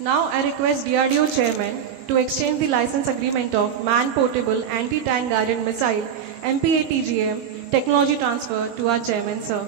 Now I request DRDO Chairman to exchange the license agreement of Man-Portable Anti-Tank Guided Missile MPA-TGM technology transfer to our Chairman, sir.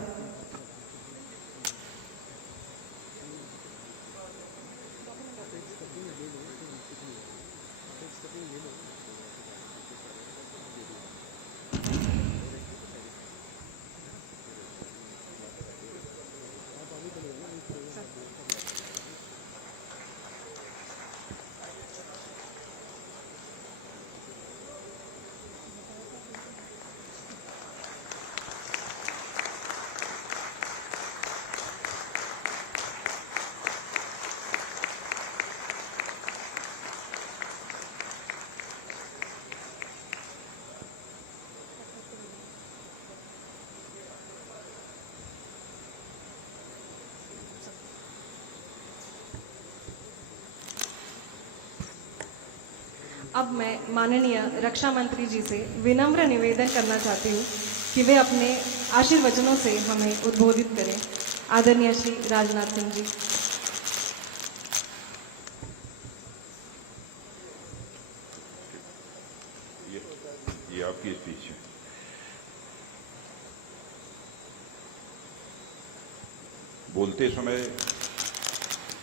अब मैं माननीय रक्षा मंत्री जी से विनम्र निवेदन करना चाहती हूँ कि वे अपने आशीर्वचनों से हमें उद्बोधित करें। आदरणीय श्री राजनाथ सिंह जी। ये आपकी स्पीच है। बोलते समय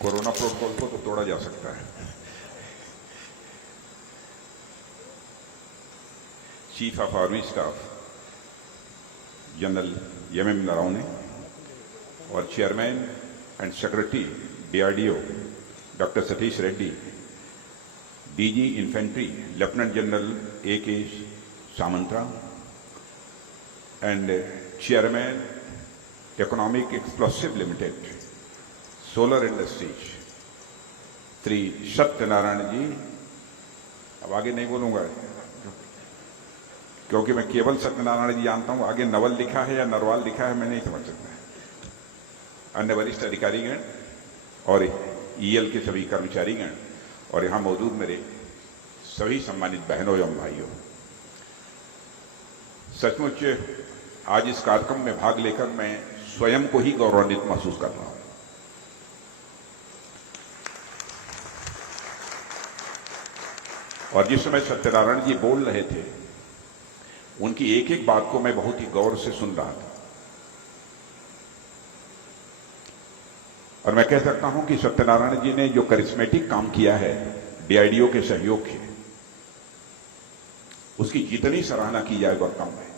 कोरोना प्रोटोकॉल को तो तोड़ा जा सकता है। Chief of army staff general M Naravane और chairman and secretary DRDO doctor Satish Reddy, DG infantry lieutenant general AK Samantara and chairman economic explosive limited solar industries Shri Satyanarayana ji. अब आगे नहीं बोलूंगा क्योंकि मैं केवल सत्यनारायण जी जानता हूं, आगे नवल लिखा है या नरवाल लिखा है मैं नहीं समझ सकता। अन्य वरिष्ठ अधिकारीगण और EL के सभी कर्मचारीगण और यहां मौजूद मेरे सभी सम्मानित बहनों एवं भाइयों, सचमुच आज इस कार्यक्रम में भाग लेकर मैं स्वयं को ही गौरवान्वित महसूस कर रहा हूं। और जिस समय सत्यनारायण जी बोल रहे थे उनकी एक एक बात को मैं बहुत ही गौर से सुन रहा था और मैं कह सकता हूं कि सत्यनारायण जी ने जो करिश्मेटिक काम किया है DRDO के सहयोग से, उसकी जितनी सराहना की जाए वह कम है।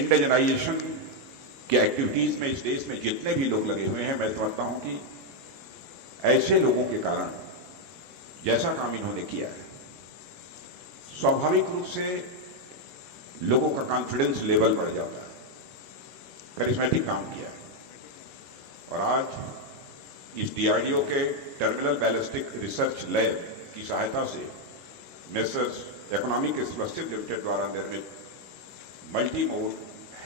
इंडिजनाइजेशन के एक्टिविटीज में इस देश में जितने भी लोग लगे हुए हैं, मैं समझता हूं कि ऐसे लोगों के कारण जैसा काम इन्होंने किया है, स्वाभाविक रूप से लोगों का कॉन्फिडेंस लेवल बढ़ जाता है। करिश्मेटिक काम किया है और आज इस DRDO के टर्मिनल बैलिस्टिक रिसर्च लैब की सहायता से मेसर्स इकोनॉमिक एक्सप्लोसिव लिमिटेड द्वारा निर्मित मल्टी मोड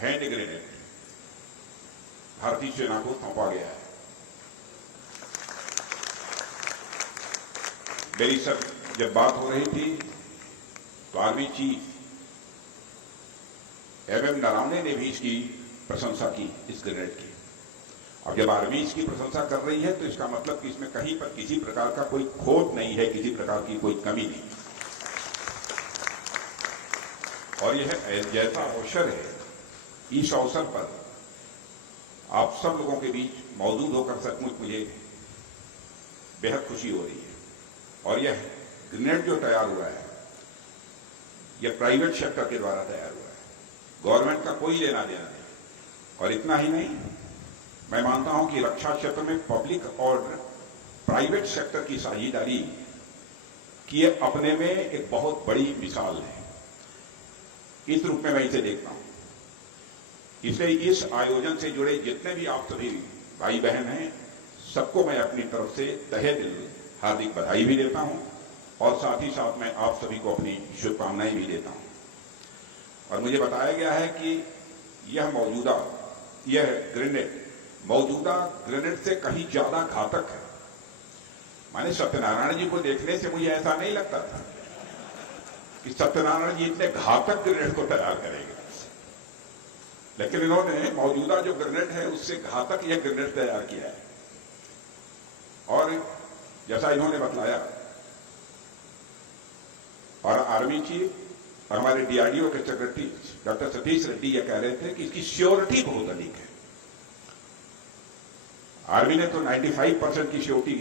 हैंड ग्रेनेड भारतीय सेना को सौंपा गया है। मेरी सब जब बात हो रही थी तो आर्मी चीफ MM नरावने ने भी इसकी प्रशंसा की, इस ग्रेनेड की। अब जब आर्मी इसकी प्रशंसा कर रही है तो इसका मतलब कि इसमें कहीं पर किसी प्रकार का कोई खोट नहीं है, किसी प्रकार की कोई कमी नहीं। और यह जैसा अवसर है, इस अवसर पर आप सब लोगों के बीच मौजूद होकर सचमुच मुझे बेहद खुशी हो रही है। और यह ग्रेनेड जो तैयार हुआ है, यह प्राइवेट सेक्टर के द्वारा तैयार हुआ है, गवर्नमेंट का कोई लेना देना नहीं। और इतना ही नहीं, मैं मानता हूं कि रक्षा क्षेत्र में पब्लिक और प्राइवेट सेक्टर की साझेदारी की अपने में एक बहुत बड़ी मिसाल है। इस रूप में मैं इसे देखता हूं। इसलिए इस आयोजन से जुड़े जितने भी आप सभी भाई बहन हैं, सबको मैं अपनी तरफ से तहे दिल हार्दिक बधाई भी देता हूं और साथ ही साथ मैं आप सभी को अपनी शुभकामनाएं भी देता हूं। और मुझे बताया गया है कि यह ग्रेनेड मौजूदा ग्रेनेड से कहीं ज्यादा घातक है। माने सत्यनारायण जी को देखने से मुझे ऐसा नहीं लगता था कि सत्यनारायण जी इतने घातक ग्रेनेड को तैयार करेंगे, लेकिन इन्होंने मौजूदा जो ग्रेनेड है उससे घातक यह ग्रेनेड तैयार किया है। और जैसा इन्होंने बतलाया, और आर्मी चीफ और हमारे डीआरडीओ के सेक्रेटरी डॉक्टर सतीश रेड्डी ये कह रहे थे कि इसकी श्योरिटी बहुत अधिक है। आर्मी ने तो 95% की श्योरिटी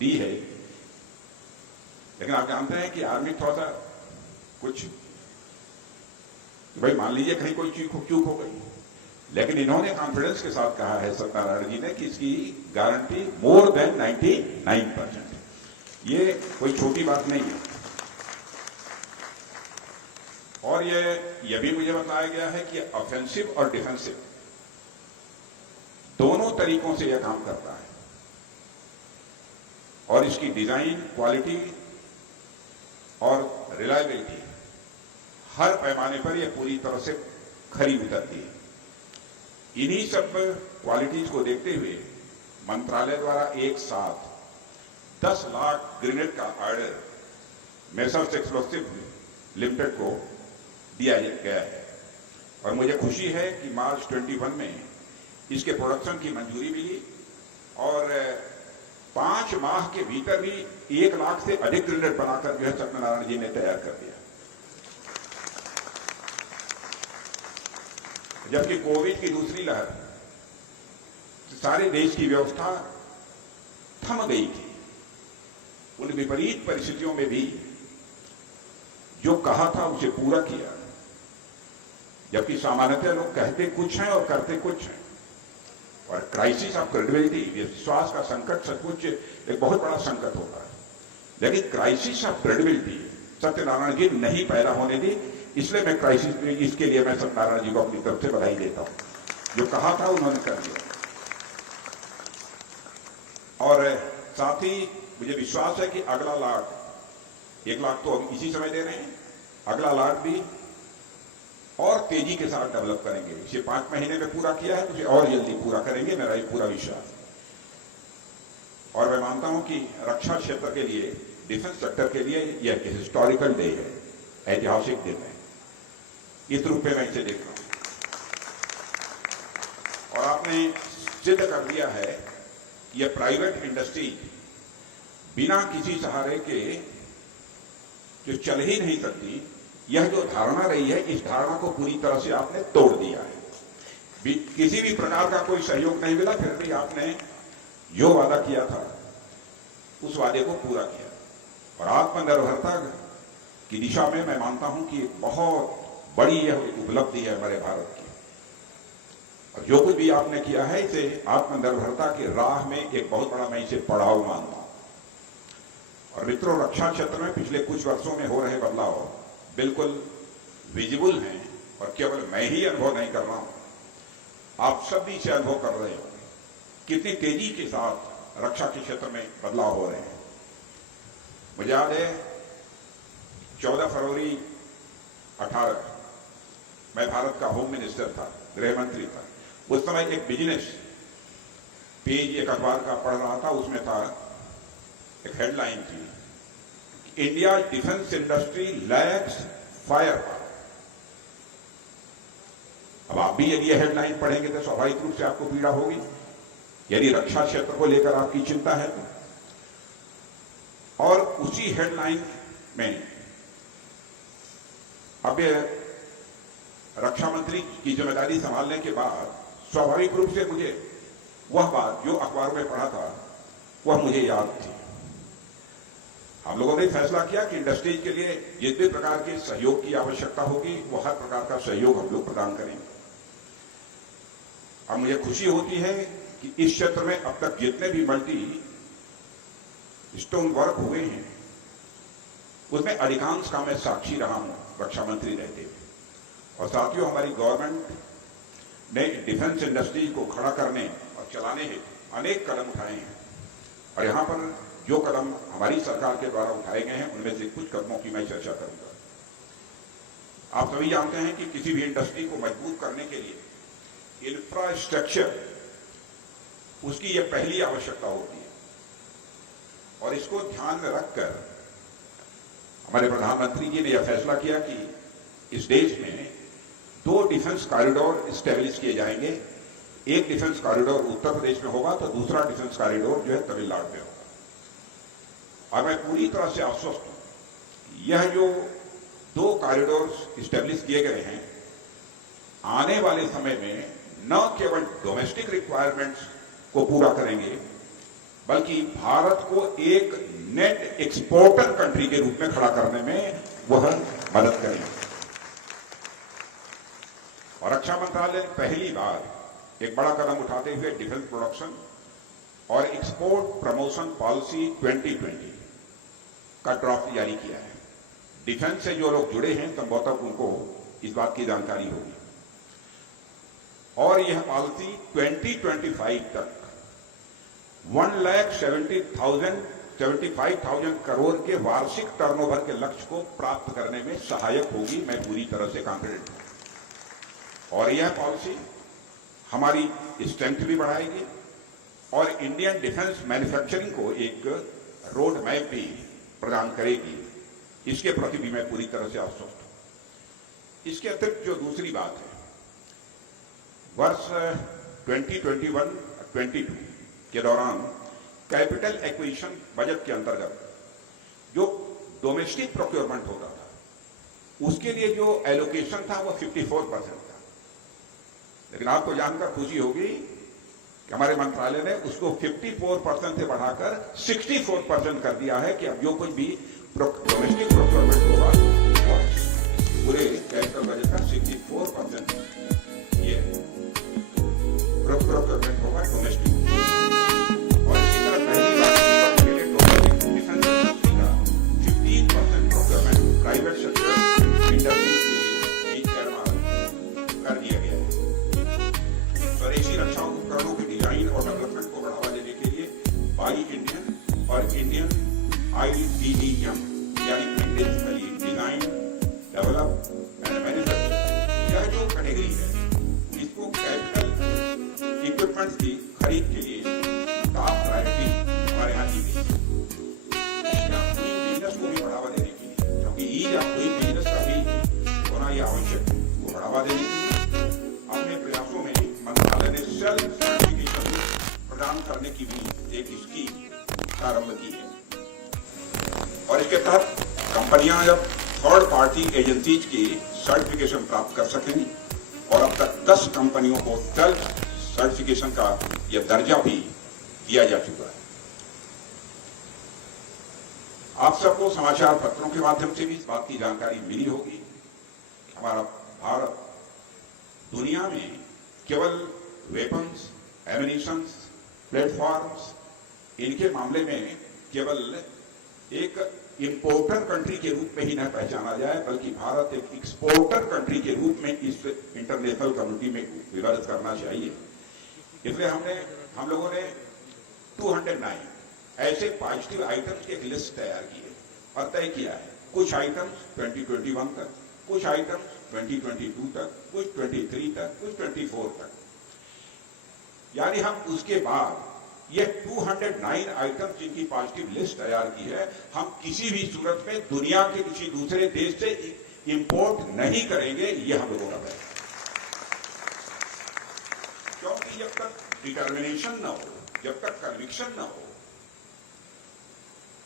दी है, लेकिन आप जानते हैं कि आर्मी थोड़ा सा कुछ भाई मान लीजिए कहीं कोई चूक हो गई, लेकिन इन्होंने कॉन्फिडेंस के साथ कहा है सत्यनारायण जी ने कि इसकी गारंटी मोर देन 99%। ये कोई छोटी बात नहीं है। और ये भी मुझे बताया गया है कि ऑफेंसिव और डिफेंसिव दोनों तरीकों से यह काम करता है और इसकी डिजाइन, क्वालिटी और रिलायबिलिटी हर पैमाने पर यह पूरी तरह से खरी उतरती है। इन्हीं सब क्वालिटीज को देखते हुए मंत्रालय द्वारा एक साथ 10 लाख ग्रेनेड का ऑर्डर मेसर्स एक्सप्लोसिव लिमिटेड को दिया गया है। और मुझे खुशी है कि मार्च 21 में इसके प्रोडक्शन की मंजूरी मिली और 5 माह के भीतर भी 1 लाख से अधिक ग्रेनेड बनाकर जो है सत्यनारायण जी ने तैयार कर दिया। जबकि कोविड की दूसरी लहर सारे देश की व्यवस्था थम गई थी, उन विपरीत परिस्थितियों में भी जो कहा था उसे पूरा किया। जबकि सामान्यतः लोग कहते कुछ हैं और करते कुछ हैं। और क्राइसिस ऑफ क्रेडिबिलिटी, विश्वास का संकट सचमुच एक बहुत बड़ा संकट होता है, लेकिन क्राइसिस ऑफ क्रेडिबिलिटी सत्यनारायण जी नहीं पैदा होने दी। इसलिए मैं क्राइसिस में इसके लिए मैं सत्यनारायण जी को अपनी तरफ से बधाई देता हूं। जो कहा था उन्होंने कर दिया। और साथ ही मुझे विश्वास है कि अगला लाट, 1 लाख तो हम इसी समय दे रहे हैं, अगला लाट भी और तेजी के साथ डेवलप करेंगे। इसे 5 महीने में पूरा किया है, उसे और जल्दी पूरा करेंगे, मेरा ये पूरा विश्वास है। और मैं मानता हूं कि रक्षा क्षेत्र के लिए, डिफेंस सेक्टर के लिए यह एक हिस्टोरिकल डे है, ऐतिहासिक दिन है। इस रूप में मैं इसे देख रहा हूं। और आपने सिद्ध कर दिया है कि यह प्राइवेट इंडस्ट्री बिना किसी सहारे के जो चल ही नहीं सकती, यह जो धारणा रही है, इस धारणा को पूरी तरह से आपने तोड़ दिया है। किसी भी प्रकार का कोई सहयोग नहीं मिला, फिर भी आपने जो वादा किया था उस वादे को पूरा किया। और आत्मनिर्भरता की दिशा में मैं मानता हूं कि बहुत बड़ी यह उपलब्धि है हमारे भारत की। और जो कुछ भी आपने किया है, इसे आत्मनिर्भरता की राह में एक बहुत बड़ा मैं इसे पड़ाव मानता हूं। और मित्रों, रक्षा क्षेत्र में पिछले कुछ वर्षों में हो रहे बदलाव बिल्कुल विजिबल हैं और केवल मैं ही अनुभव नहीं कर रहा हूं, आप सब भी इसे अनुभव कर रहे हो। कितनी तेजी के साथ रक्षा के क्षेत्र में बदलाव हो रहे हैं। मुझे याद है 14 फरवरी 18 मैं भारत का होम मिनिस्टर था, गृह मंत्री था। उस समय एक बिजनेस पेज एक अखबार का पढ़ रहा था, उसमें था एक हेडलाइन थी, India defence industry lakhs fire power. अब आप भी यदि यह हेडलाइन पढ़ेंगे तो स्वाभाविक रूप से आपको पीड़ा होगी, यदि रक्षा क्षेत्र को लेकर आपकी चिंता है तो। और उसी हेडलाइन में अब रक्षा मंत्री की जिम्मेदारी संभालने के बाद स्वाभाविक रूप से मुझे वह बात जो अखबार में पढ़ा था वह मुझे याद थी। हम लोगों ने फैसला किया कि इंडस्ट्रीज के लिए जिस भी प्रकार के सहयोग की आवश्यकता होगी वो हर प्रकार का सहयोग हम लोग प्रदान करेंगे। अब मुझे खुशी होती है कि इस क्षेत्र में अब तक जितने भी मल्टी स्टोन वर्क हुए हैं उसमें अधिकांश का मैं साक्षी रहा हूं रक्षा मंत्री रहते हुए। और साथियों, हमारी गवर्नमेंट ने डिफेंस इंडस्ट्री को खड़ा करने और चलाने हेतु अनेक कदम उठाए हैं। और यहां पर जो कदम हमारी सरकार के द्वारा उठाए गए हैं उनमें से कुछ कदमों की मैं चर्चा करूंगा। आप सभी जानते हैं कि किसी भी इंडस्ट्री को मजबूत करने के लिए इंफ्रास्ट्रक्चर उसकी यह पहली आवश्यकता होती है, और इसको ध्यान में रखकर हमारे प्रधानमंत्री जी ने यह फैसला किया कि इस देश में 2 डिफेंस कॉरिडोर स्टैब्लिश किए जाएंगे। एक डिफेंस कॉरिडोर उत्तर प्रदेश में होगा तो दूसरा डिफेंस कॉरिडोर जो है तमिलनाडु में होगा। और मैं पूरी तरह से आश्वस्त हूं, यह जो 2 कॉरिडोर स्टैब्लिश किए गए हैं आने वाले समय में न केवल डोमेस्टिक रिक्वायरमेंट्स को पूरा करेंगे बल्कि भारत को एक नेट एक्सपोर्टर कंट्री के रूप में खड़ा करने में वह मदद करेंगे। और रक्षा मंत्रालय ने पहली बार एक बड़ा कदम उठाते हुए डिफेंस प्रोडक्शन और एक्सपोर्ट प्रमोशन पॉलिसी 2020 का ड्राफ्ट जारी किया है। डिफेंस से जो लोग जुड़े हैं संभवतः उनको इस बात की जानकारी होगी। और यह पॉलिसी 2025 तक 1,75,000 करोड़ के वार्षिक टर्नओवर के लक्ष्य को प्राप्त करने में सहायक होगी। मैं पूरी तरह से कॉन्फिडेंट हूं। और यह पॉलिसी हमारी स्ट्रेंथ भी बढ़ाएगी और इंडियन डिफेंस मैन्युफैक्चरिंग को एक रोड मैप भी प्रदान करेगी। इसके प्रति भी मैं पूरी तरह से आश्वस्त हूं। इसके अतिरिक्त जो दूसरी बात है, वर्ष 2021-22 के दौरान कैपिटल एक्विजिशन बजट के अंतर्गत जो डोमेस्टिक प्रोक्योरमेंट होता था उसके लिए जो एलोकेशन था वो 54% था। लेकिन आपको जानकर खुशी होगी कि हमारे मंत्रालय ने उसको 54% से बढ़ाकर 64% कर दिया है कि अब जो कुछ भी डोमेस्टिक प्रोक्योरमेंट होगा पूरे कैपिटल बजट का 64% ये प्रोक्योरमेंट होगा डोमेस्टिक। और इसी तरह पहली बार के लिए डोमेस्टिक डिफेंस इंडस्ट्री का 15% प्रोक्योरमेंट प्राइवेट सेक्टर इंडस्ट्री के लिए कर दिया गया है। स्वदेशी रक्षा उपकरणों के डिजाइन और डेवलपमेंट को बढ़ावा देने के लिए बाई इंडियन और इंडियन IDDM यानी Indian design develop and manufacture, यह जो कैटेगरी है इसको कैपिटल इक्विपमेंट्स की खरीद के लिए टॉप प्रायोरिटी हमारे यहाँ दी गई है। बिजनेस को भी बढ़ावा देने के लिए, क्योंकि ईज ऑफ डूइंग बिजनेस का भी होना यह आवश्यक है, वो बढ़ावा देने के लिए अपने प्रयासों में मंत्रालय ने सेल्फ सर्टिफिकेशन प्रदान करने की भी एक स्कीम आरंभ की है। और इसके तहत कंपनियां जब थर्ड पार्टी एजेंसीज की सर्टिफिकेशन प्राप्त कर सकेंगी और अब तक 10 कंपनियों को सेल्फ सर्टिफिकेशन का यह दर्जा भी दिया जा चुका है। आप सबको समाचार पत्रों के माध्यम से भी इस बात की जानकारी मिली होगी कि हमारा भारत दुनिया में केवल वेपन्स, एमिनिशंस, प्लेटफॉर्म्स इनके मामले में केवल एक इंपोर्टर कंट्री के रूप में ही न पहचाना जाए बल्कि भारत एक एक्सपोर्टर कंट्री के रूप में इस इंटरनेशनल कम्युनिटी में विराजत करना चाहिए। इसलिए हम लोगों ने 209 ऐसे पॉजिटिव आइटम्स की एक लिस्ट तैयार की है और तय किया है। कुछ आइटम्स 2021 तक, कुछ आइटम्स 2022 तक, कुछ 23 तक, कुछ 24 तक, यानी हम उसके बाद ये 209 आइटम्स जिनकी पॉजिटिव लिस्ट तैयार की है हम किसी भी सूरत में दुनिया के किसी दूसरे देश से इंपोर्ट नहीं करेंगे। ये हम लोगों का है, क्योंकि जब तक डिटर्मिनेशन न हो, जब तक कन्विक्शन न हो,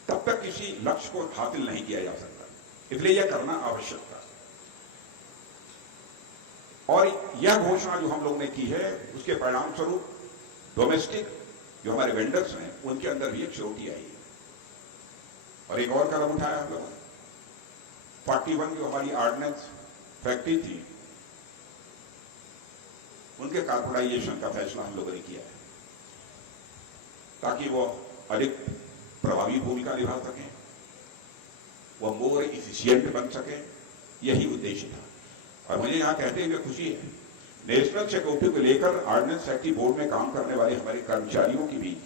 तब तक किसी लक्ष्य को हासिल नहीं किया जा सकता। इसलिए यह करना आवश्यक था। और यह घोषणा जो हम लोग ने की है उसके परिणाम स्वरूप डोमेस्टिक जो हमारे वेंडर्स हैं उनके अंदर भी एक चोटी आई है। और एक और कदम उठाया हम लोगों ने, 41 जो हमारी ऑर्डिनेंस फैक्ट्री थी उनके कॉर्पोरेटाइजेशन का फैसला हम लोगों ने किया है ताकि वो अधिक प्रभावी भूमिका निभा सकें, वो मोर इफिशियंट बन सके। यही उद्देश्य था। और मुझे यहां कहते हुए खुशी है, नेशनल सिक्योरिटी को लेकर ऑर्डिनेंस फैक्ट्री बोर्ड में काम करने वाले हमारे कर्मचारियों की भी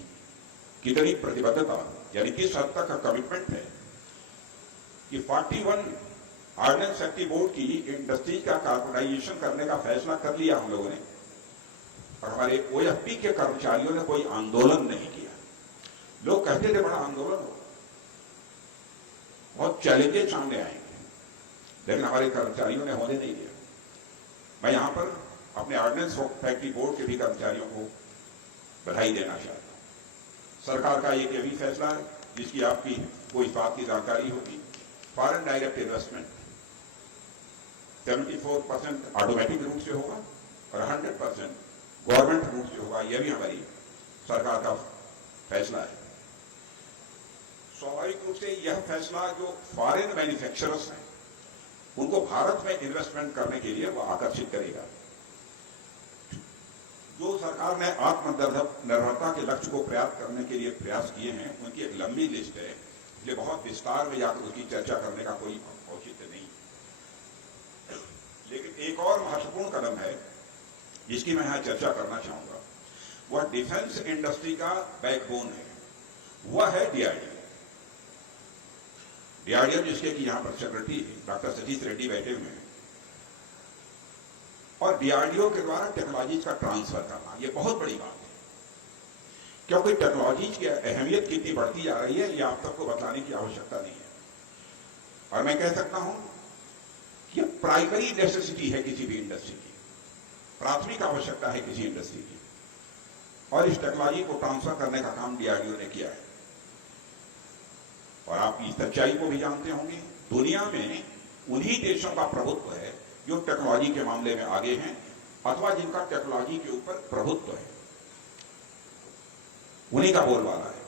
कितनी प्रतिबद्धता यानी किस हद तक का कमिटमेंट है कि 41 ऑर्डिनेंस सेफ्टी बोर्ड की इंडस्ट्री का कार्पोरेटाइजेशन करने का फैसला कर लिया हम लोगों ने, और हमारे ओएफपी के कर्मचारियों ने कोई आंदोलन नहीं किया। लोग कहते थे बड़ा आंदोलन हो, बहुत चैलेंजेस सामने आएंगे, लेकिन हमारे कर्मचारियों ने होने नहीं दिया। मैं यहां पर अपने ऑर्डिनेंस फैक्ट्री बोर्ड के भी कर्मचारियों को बधाई देना चाहता हूं। सरकार का एक ये भी फैसला है जिसकी आपकी को इस बात की जानकारी होगी, फॉरेन डायरेक्ट इन्वेस्टमेंट 74% ऑटोमेटिक रूप से होगा और 100% गवर्नमेंट रूप से होगा। यह भी हमारी सरकार का फैसला है। स्वाभाविक रूप से यह फैसला जो फॉरेन मैन्युफैक्चरर्स हैं उनको भारत में इन्वेस्टमेंट करने के लिए वो आकर्षित करेगा। जो सरकार ने आत्मनिर्भरता के लक्ष्य को प्राप्त करने के लिए प्रयास किए हैं उनकी एक लंबी लिस्ट है, इसलिए बहुत विस्तार में जाकर उसकी चर्चा करने का कोई औचित्य नहीं। लेकिन एक और महत्वपूर्ण कदम है जिसकी मैं यहां चर्चा करना चाहूंगा, वह डिफेंस इंडस्ट्री का बैकबोन है, वह है डीआरडीओ। डीआरडीओ जिसके कि यहां पर सेक्रेटरी डॉक्टर सतीश रेड्डी बैठे हुए हैं, और डीआरडीओ के द्वारा टेक्नोलॉजीज का ट्रांसफर करना यह बहुत बड़ी बात है, क्योंकि टेक्नोलॉजीज की अहमियत कितनी बढ़ती जा रही है यह आप सबको बताने की आवश्यकता नहीं है। और मैं कह सकता हूं कि प्राइमरी नेसेसिटी है किसी भी इंडस्ट्री की, प्राथमिक आवश्यकता है किसी इंडस्ट्री की, और इस टेक्नोलॉजी को ट्रांसफर करने का काम डीआरडीओ ने किया है। और आप इस सच्चाई को भी जानते होंगे, दुनिया में उन्हीं देशों का प्रभुत्व है जो टेक्नोलॉजी के मामले में आगे हैं अथवा जिनका टेक्नोलॉजी के ऊपर प्रभुत्व है, उन्हीं का बोलबाला है।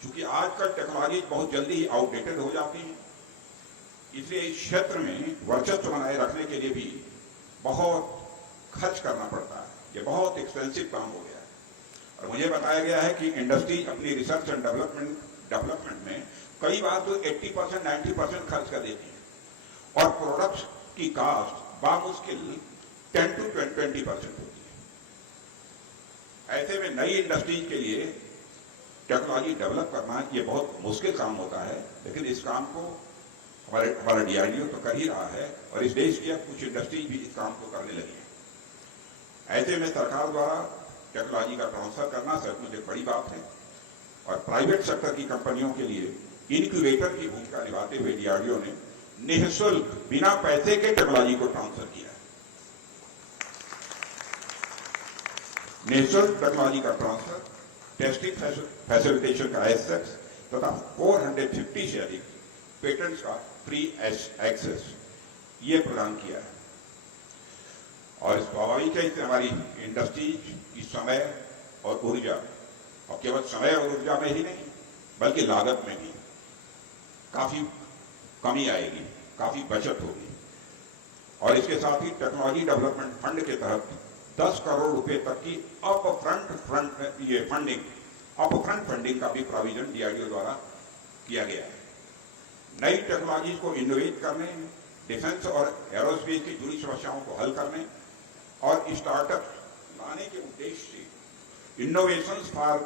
क्योंकि आजकल टेक्नोलॉजी बहुत जल्दी ही आउटडेटेड हो जाती है, इसलिए इस क्षेत्र में वर्चस्व बनाए रखने के लिए भी बहुत खर्च करना पड़ता है। ये बहुत एक्सपेंसिव काम हो गया है। और मुझे बताया गया है कि इंडस्ट्री अपनी रिसर्च एंड डेवलपमेंट में कई बार तो 80% 90% खर्च कर देती है, और प्रोडक्ट्स की कास्ट बामुश्किल 10 to 20% होती है। ऐसे में नई इंडस्ट्रीज के लिए टेक्नोलॉजी डेवलप करना ये बहुत मुश्किल काम होता है, लेकिन इस काम को हमारा डीआरडीओ तो कर ही रहा है, और इस देश की अब कुछ इंडस्ट्रीज भी इस काम को करने लगी है। ऐसे में सरकार द्वारा टेक्नोलॉजी का ट्रांसफर करना सचमुच एक बड़ी बात है, और प्राइवेट सेक्टर की कंपनियों के लिए इनक्यूबेटर की भूमिका निभाते हुए डीआरडीओ ने निःशुल्क बिना पैसे के टेक्नोलॉजी को ट्रांसफर किया है। निःशुल्क टेक्नोलॉजी का ट्रांसफर, टेस्टिंग फैसिलिटेशन का एक्सेस तथा 450 से अधिक पेटेंट्स का फ्री एक्सेस ये प्रदान किया है। और स्वाभाविक है कि हमारी इंडस्ट्री की समय और ऊर्जा, और केवल समय और ऊर्जा में ही नहीं बल्कि लागत में भी काफी कमी आएगी, काफी बचत होगी। और इसके साथ ही टेक्नोलॉजी डेवलपमेंट फंड के तहत 10 करोड़ रुपए तक की अपफ्रंट फंडिंग का भी प्रोविजन डीआरडीओ द्वारा किया गया है। नई टेक्नोलॉजी को इनोवेट करने, डिफेंस और एरोस्पेस की जुड़ी समस्याओं को हल करने और स्टार्टअप लाने के उद्देश्य से इनोवेशंस फॉर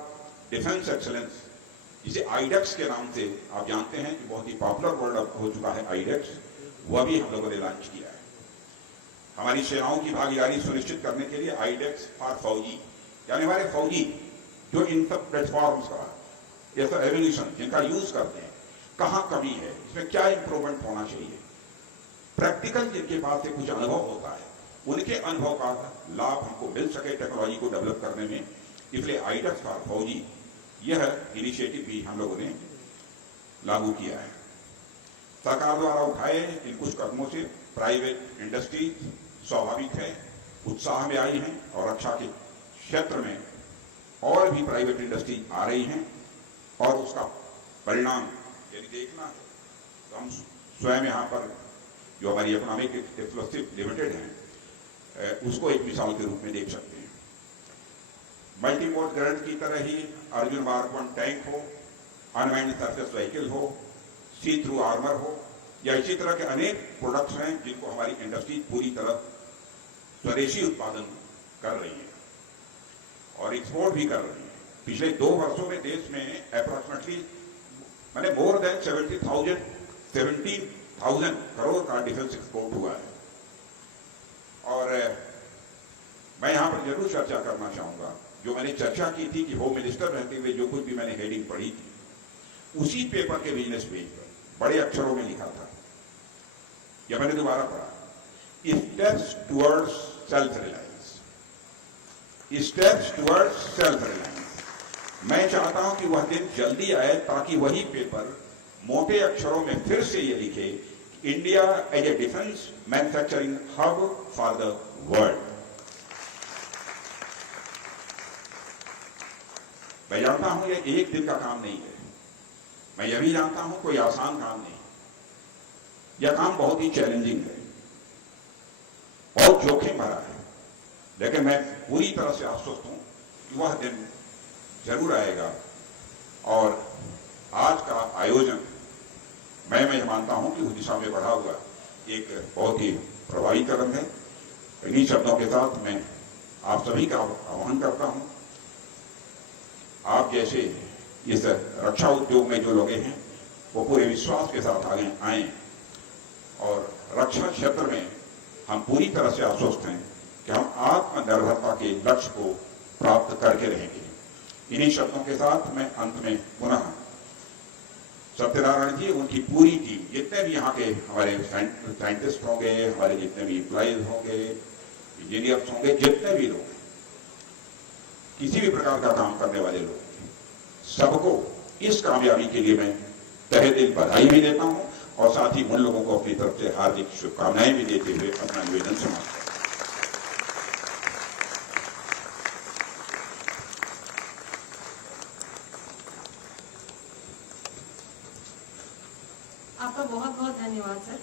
डिफेंस एक्सलेंस, जिसे आईडेक्स के नाम से आप जानते हैं कि बहुत ही पॉपुलर वर्ड हो चुका है आईडेक्स, वह भी हम लोगों ने लॉन्च किया है। हमारी सेनाओं की भागीदारी सुनिश्चित करने के लिए आईडेक्स फॉर फौजी, यानी हमारे फौजी जो इन सब प्लेटफॉर्म्स का या तो एवोल्यूशन जिनका यूज करते हैं, कहां कमी है, इसमें क्या इंप्रूवमेंट होना चाहिए, प्रैक्टिकल जिनके पास से कुछ अनुभव होता है उनके अनुभव का लाभ हमको मिल सके टेक्नोलॉजी को डेवलप करने में, इसलिए आईडेक्स फॉर फौजी यह इनिशिएटिव भी हम लोगों ने लागू किया है। सरकार द्वारा उठाए इन कुछ कदमों से प्राइवेट इंडस्ट्री स्वाभाविक है उत्साह में आई हैं, और रक्षा के क्षेत्र में और भी प्राइवेट इंडस्ट्री आ रही हैं, और उसका परिणाम यदि देखना है तो हम स्वयं यहाँ पर जो हमारी इकोनॉमिक एक्सप्लोसिव लिमिटेड है उसको एक मिसाल के रूप में देख सकते हैं। मल्टी मोड ग्रेनेड की तरह ही अर्जुन मार्क 1 टैंक हो, अनमैन्ड सरफेस व्हीकल हो, सी थ्रू आर्मर हो, या इसी तरह के अनेक प्रोडक्ट्स हैं जिनको हमारी इंडस्ट्री पूरी तरह स्वदेशी उत्पादन कर रही है और एक्सपोर्ट भी कर रही है। पिछले 2 वर्षों में देश में अप्रोक्सीमेटली मैंने मोर देन 17,000 करोड़ का डिफेंस एक्सपोर्ट हुआ है। और मैं यहां पर जरूर चर्चा करना चाहूंगा, जो मैंने चर्चा की थी कि होम मिनिस्टर रहते हुए जो कुछ भी मैंने हेडिंग पढ़ी थी, उसी पेपर के बिजनेस पेज पर बड़े अक्षरों में लिखा था, या मैंने दोबारा पढ़ा, steps towards self reliance, steps towards self reliance. मैं चाहता हूं कि वह दिन जल्दी आए ताकि वही पेपर मोटे अक्षरों में फिर से ये लिखे, India as a defence manufacturing hub for the world. मैं जानता हूं ये एक दिन का काम नहीं है, मैं यह भी जानता हूं कोई आसान काम नहीं, यह काम बहुत ही चैलेंजिंग है, बहुत जोखिम भरा है, लेकिन मैं पूरी तरह से आश्वस्त हूं कि वह दिन जरूर आएगा। और आज का आयोजन मैं मानता हूं कि उस दिशा में बढ़ा हुआ एक बहुत ही प्रभावी कदम है। इन्हीं शब्दों के साथ मैं आप सभी का आह्वान करता हूं, आप जैसे इस रक्षा उद्योग में जो लोग हैं वो पूरे विश्वास के साथ आगे आए, और रक्षा क्षेत्र में हम पूरी तरह से आश्वस्त हैं कि हम आत्मनिर्भरता के लक्ष्य को प्राप्त करके रहेंगे। इन्हीं शब्दों के साथ मैं अंत में पुनः सत्यनारायण जी, उनकी पूरी टीम, जितने भी यहाँ के हमारे साइंटिस्ट होंगे, हमारे जितने भी एम्प्लॉइज होंगे, इंजीनियर्स होंगे, जितने भी लोग हैं, किसी भी प्रकार का काम करने वाले लोग, सबको इस कामयाबी के लिए मैं तहे दिल बधाई भी देता हूं, और साथ ही उन लोगों को अपनी तरफ से हार्दिक शुभकामनाएं भी देते हुए अपना निवेदन समाप्त करता हूं। आपका बहुत बहुत धन्यवाद सर।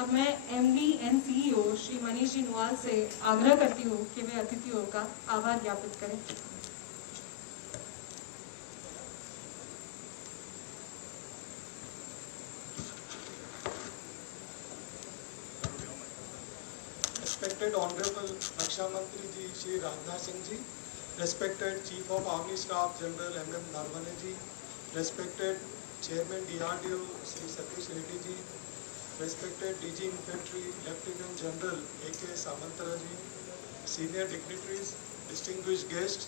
अब मैं MD and CEO Shri Manish ji Nuwal से आग्रह करती हूँ कि वे अतिथियों का आभार ज्ञापित करें। Respected Honorable Raksha Mantri Ji Shri Rajnath Singh Ji, respected Chief of Army Staff General M.M. Narawane Ji, respected Chairman DRDO Shri Satish Reddy Ji, respected DG Infantry Lieutenant General A.K. Samantara Ji, senior dignitaries, distinguished guests,